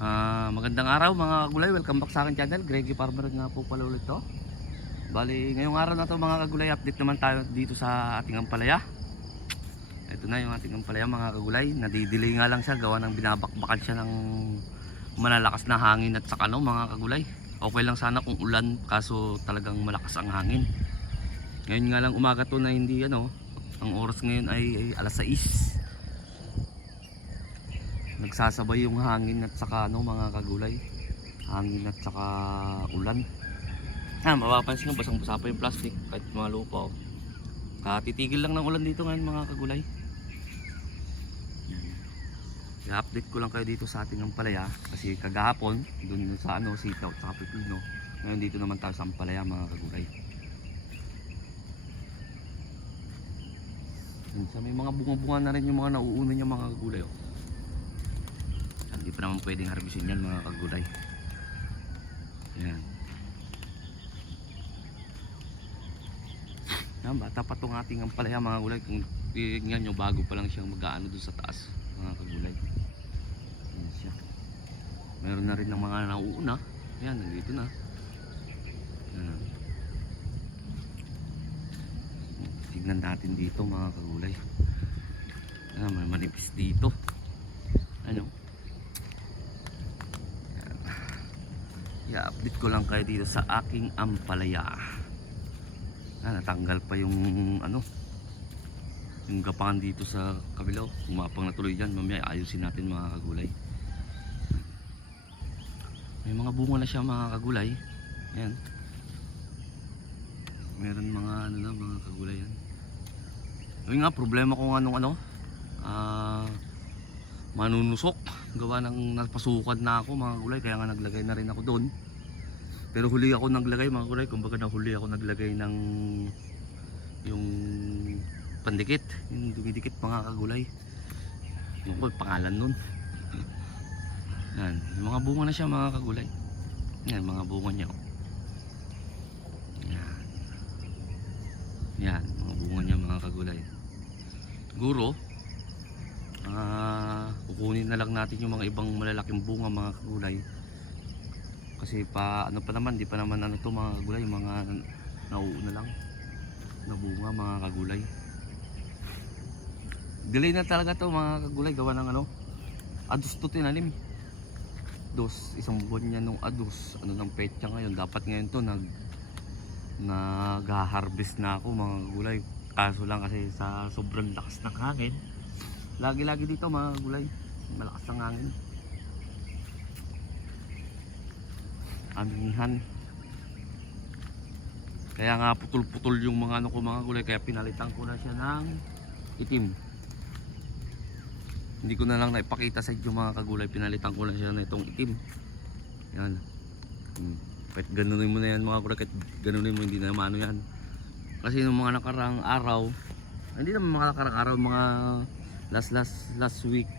Magandang araw mga kagulay, welcome back sa akin channel. Greggy Farmer nga po pala ulit to. Bali, ngayong araw na to mga kagulay, update naman tayo dito sa ating ampalaya. Ito na yung ating ampalaya mga kagulay. Nadidelay nga lang siya, gawa ng binabakbakan siya ng malalakas na hangin at saka mga kagulay. Okay lang sana kung ulan, kaso talagang malakas ang hangin. Ngayon nga lang umaga to na hindi ang oras ngayon ay alas 6. Nagsasabay yung hangin at saka mga kagulay, hangin at saka ulan. Mapapansin nyo, basang-basa pa yung plastic kahit mga lupa. Katitigil lang ng ulan dito ngayon mga kagulay. I-update ko lang kayo dito sa ating ampalaya kasi kagahapon dun sa sitaw at saka pepino. Ngayon dito naman tayo sa ampalaya mga kagulay. May mga bunga-bunga na rin yung mga nauuna niya mga kagulay. Hindi pa naman pwedeng harbisin yan mga kagulay. Yan. Yan, bata pa itong ating ampalaya mga kagulay. Kung tingnan nyo, bago pa lang siyang mag-aano doon sa taas mga kagulay. Yan siya. Meron na rin ng mga nauuna. Yan, nandito na. Yan. Tignan natin dito mga kagulay. Yan, may manipis dito. I-update ko lang kayo dito sa aking ampalaya. Natanggal pa yung yung gapangan dito sa kabilaw. Umapang na tuloy dyan. Mamaya ayusin natin mga kagulay. May mga bunga na siya mga kagulay. Ayan. Meron mga mga kagulay yan. Yung nga problema ko manunusok. Gawa ng napasukan na ako mga kagulay, kaya nga naglagay na rin ako doon. Pero huli ako naglagay mga kagulay, kumbaga huli ako naglagay ng yung pandikit, yung dumidikit mga kagulay. Yung pangalan nun. Yan, mga bunga na siya mga kagulay. Yan, mga bunga niya. Yan. Yan, mga bunga niya mga kagulay. Siguro kukunin na lang natin yung mga ibang malalaking bunga mga kagulay. Kasi pa naman, di pa naman to mga kagulay, mga nauuna lang na bunga mga kagulay. Delay na talaga to mga kagulay, gawa ng adus to tinanim. Isang buwan niya nung adus, ng petsa ngayon. Dapat ngayon to nag-harvest na ako mga kagulay. Kaso lang kasi sa sobrang lakas ng hangin, lagi dito mga kagulay, malakas ang hangin. Amihan. Kaya nga putol-putol yung mga mga gulay, kaya pinalitan ko na siya ng itim. Hindi ko na lang naipakita sa inyo mga kagulay, pinalitan ko na siya ng itong itim. Yan. Kahit ganunin mo na yan mga gulay, kahit ganunin mo hindi na yan. Kasi nung mga nakaraang araw, hindi naman mga nakaraang araw, mga last week,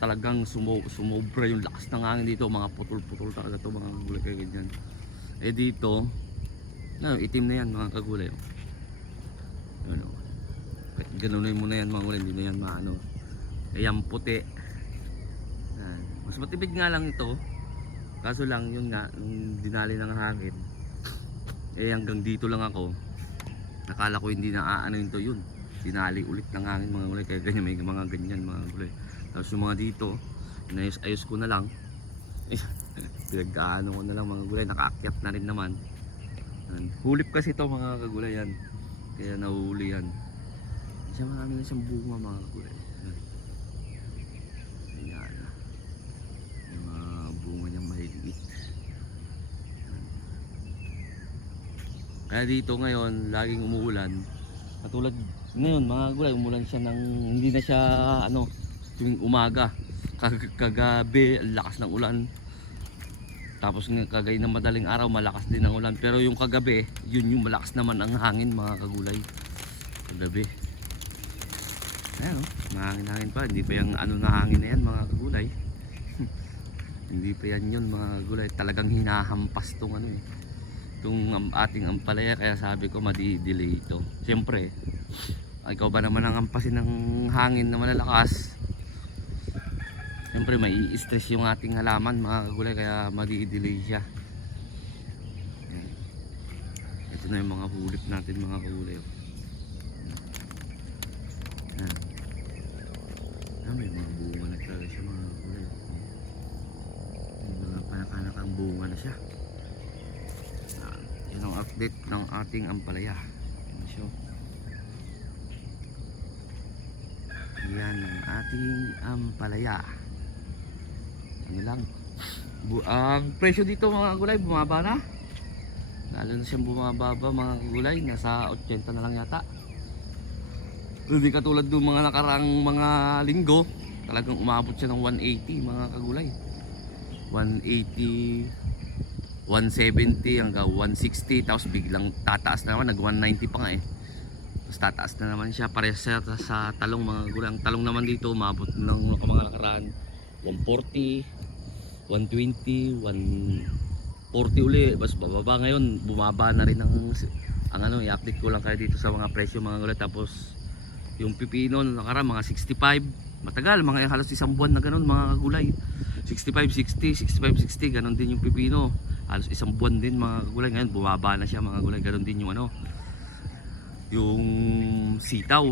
talagang sumobra yung lakas ng hangin dito, mga putol-putol talaga to mga kagulay, kaya ganyan. Dito itim na yan mga kagulay. Ganunin mo na yan mga kagulay, hindi na yan ayan puti. Mas matibid nga lang ito, kaso lang yun nga, nung dinali ng hangin, hanggang dito lang ako, nakala ko hindi na ito yun, dinali ulit ng hangin mga kagulay, kaya ganyan, may mga ganyan mga kagulay. Tapos yung mga dito, inayos-ayos ko na lang. Pinagkaano ko na lang mga gulay, nakaakyat na rin naman. Hulip kasi ito mga kagulay yan, kaya nahuli yan. Kasi marami na siyang bunga mga kagulay. Ayan, yung mga bunga niyang mahigit. Kaya dito ngayon laging umuulan. Katulad ngayon mga kagulay, umulan siya ng hindi na siya tuwing umaga. Kagabi ang lakas ng ulan. Tapos kagay ng madaling araw malakas din ang ulan. Pero yung kagabi, yun yung malakas naman ang hangin mga kagulay. Kagabi. Ayan mahangin-hangin pa. Hindi pa yung na hangin na yan mga kagulay. Hindi pa yan yun mga kagulay. Talagang hinahampas tong itong ating ampalaya, kaya sabi ko madi-delay ito. Siyempre, ikaw ba naman ang hampasin ng hangin na malalakas? Siyempre may i-stress yung ating halaman mga kagulay, kaya madi-delay siya. Ayan. Ito na yung mga hulip natin mga kagulay. Ayan. Ah, may mga bunga na talaga siya mga kagulay. May mga panakanakang bunga na siya. Ayan. Yan ang update ng ating ampalaya. Ayan siya. Yan ang ating ampalaya. Ano lang, ang presyo dito mga gulay bumaba na, lalo na siyang bumababa mga gulay, nasa 80 na lang yata. Hindi katulad ng mga nakarang mga linggo, talagang umabot siya ng 180 mga kagulay, 180, 170 hanggang 160, tapos biglang tataas na naman, nag 190 pa nga eh. Tapos tataas na naman siya, parehas sa talong mga gulay. Ang talong naman dito umabot ng mga nakaraan 140, 120, 140 uli, bas bababa. Ngayon bumaba na rin ang ano, i-update ko lang kayo dito sa mga presyo mga gulay. Tapos yung pipino nakara mga 65, matagal, mga halos isang buwan na ganun mga gulay, 65, 60, 65, 60, ganun din yung pipino, halos isang buwan din mga gulay. Ngayon bumaba na siya mga gulay, ganun din yung ano, yung sitaw,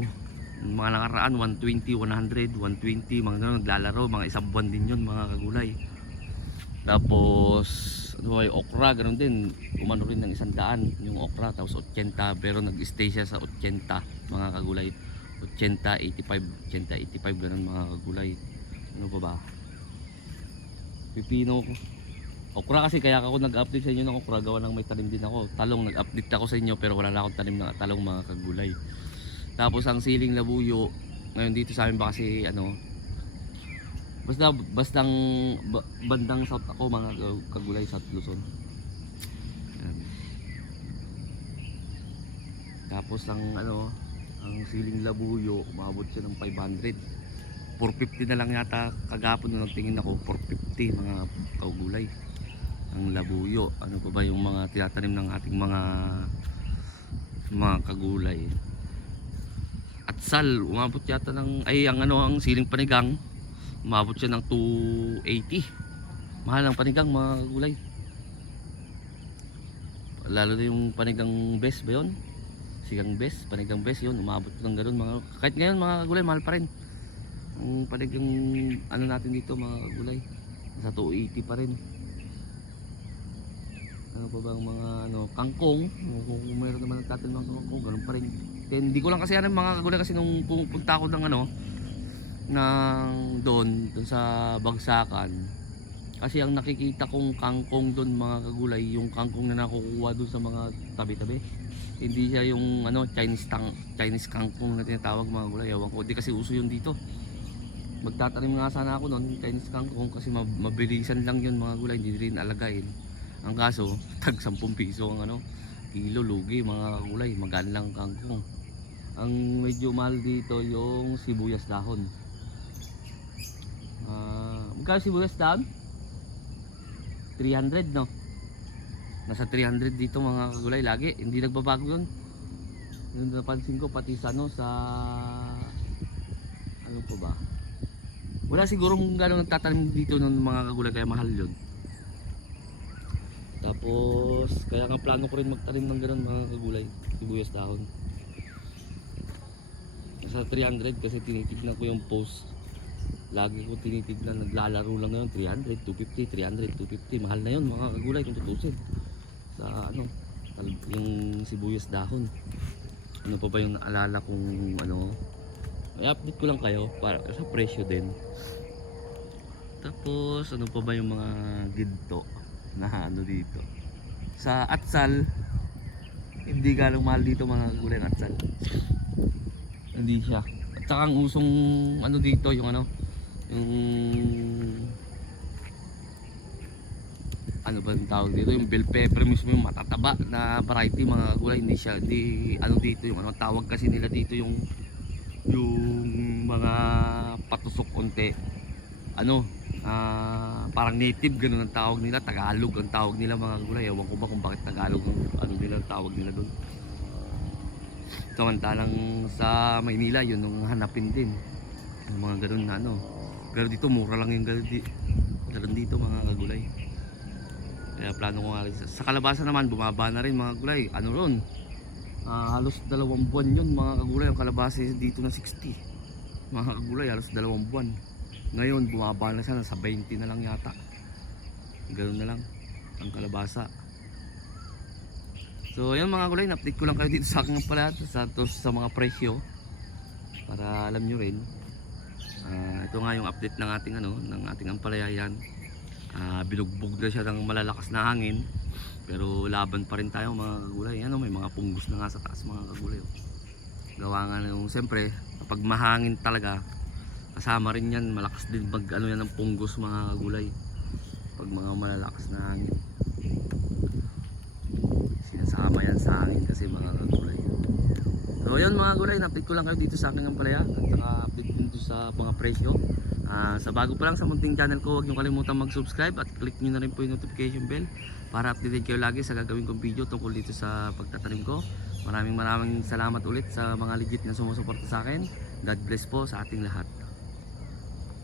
yung mga nakaraan 120, 100, 120, mga ganun naglalaro, mga isang buwan din yun mga kagulay. Tapos ano ba yung okra, ganun din, umano rin ng 100 yung okra, tapos 80, pero nag-stay siya sa 80 mga kagulay, 80, 85, 80, 85 ganun mga kagulay. Ano pa ba, pipino, okra kasi kaya ako nag-update sa inyo ng okra, gawa ng may tanim din ako. Talong nag-update ako sa inyo pero wala na akong tanim na talong mga kagulay. Tapos ang siling labuyo ngayon dito sa amin ba kasi ano, bastang bandang south ako mga kagulay, South Luzon. Ayan. Tapos ang ano, ang siling labuyo umabot siya ng 500, 450 na lang yata kagapon nung nagtingin ako, 450 mga kagulay ang labuyo. Ano pa ba yung mga tinatanim ng ating mga kagulay? Atsal umabot yata ng, ay ang ano, ang siling panigang umabot siya ng 280. Mahal ang panigang mga gulay, lalo na yung panigang best ba yun, sigang best, panigang best yun, umabot ng ganun mga, kahit ngayon mga gulay mahal pa rin ang panigang ano natin dito mga gulay, nasa 280 pa rin. Ano pa ba ang mga ano, kangkong, kung mayroon naman nagtatanim ng kangkong, ganun pa rin. Hindi ko lang kasi ano mga gulay, kasi nung pupunta ako ng ano, ng doon sa Bagsakan, kasi ang nakikita kong kangkong doon mga kagulay, yung kangkong na nakukuha doon sa mga tabi-tabi, hindi siya yung ano, Chinese kangkong na tinatawag mga gulay. Ewan ko, hindi kasi uso yun dito. Magtatanim nga sana ako noon Chinese kangkong kasi mabilisan lang yun mga gulay, hindi rin alagain. Ang kaso tag 10 piso ang ano, kilo, lugi mga gulay, magaan lang kangkong. Ang medyo mahal dito yung sibuyas dahon. Magkano sibuyas dahon? 300 no? Nasa 300 dito mga kagulay lagi, hindi nagbabago yun. Yung napansin ko pati sa ano, sa ano po ba, wala sigurong gano'ng nagtatanim dito ng mga kagulay kaya mahal yun. Tapos kaya nga plano ko rin magtanim ng gano'n mga kagulay, sibuyas dahon. Nasa 300 kasi tinitignan ko yung post, lagi ko tinitignan, naglalaro lang ngayon, 300, 250, 300, 250, mahal na yun mga kagulay kung tutusin sa ano, yung sibuyas dahon. Ano pa ba yung naalala kong ano, i-update ko lang kayo para sa presyo din. Tapos ano pa ba yung mga ginto na ano dito sa Atsal, hindi ganong mahal dito mga kagulay ng Atsal, hindi siya. At saka ang usong ano dito yung ano, yung ano ba yung tawag dito, yung bell pepper mismo, yung matataba na variety mga kagulay, hindi siya, di ano dito yung ano tawag kasi nila dito, yung mga patusok konti, ano, parang native ganun ang tawag nila, Tagalog ang tawag nila mga kagulay. Ewan ko ba kung bakit Tagalog ang ano nila, tawag nila doon. Samantalang sa Maynila yun ang hanapin din, yung mga ganun na ano, Pero dito mura lang yung galon dito mga kagulay. Kaya plano ko nga rin. Sa kalabasa naman bumaba na rin mga gulay. Ano ron? Halos 2 buwan yun mga kagulay. Ang kalabasa dito na 60. Mga kagulay halos 2 buwan. Ngayon bumaba na siya, nasa 20 na lang yata. Ganoon na lang ang kalabasa. So ayun mga gulay, na-update ko lang kayo dito sa aking pala sa mga presyo para alam nyo rin. Ito nga yung update ng ating ng ating ampalaya yan. Binugbog na siya ng malalakas na hangin, pero laban pa rin tayo mga kagulay. May mga punggos na nga sa taas mga kagulay. Gawa nga yung siyempre kapag mahangin talaga, kasama rin yan, malakas din pag yan ng punggos mga kagulay. Pag mga malalakas na hangin, sinasama yan sa hangin kasi mga kagulay. So yun mga gulay, na-update ko lang kayo dito sa aking ampalaya at saka update din dito sa mga presyo. Sa bago pa lang sa munting channel ko, huwag nyo kalimutan mag-subscribe at click nyo na rin po yung notification bell para updated kayo lagi sa gagawin kong video tungkol dito sa pagtatanim ko. Maraming salamat ulit sa mga legit na sumusuporta sa akin. God bless po sa ating lahat.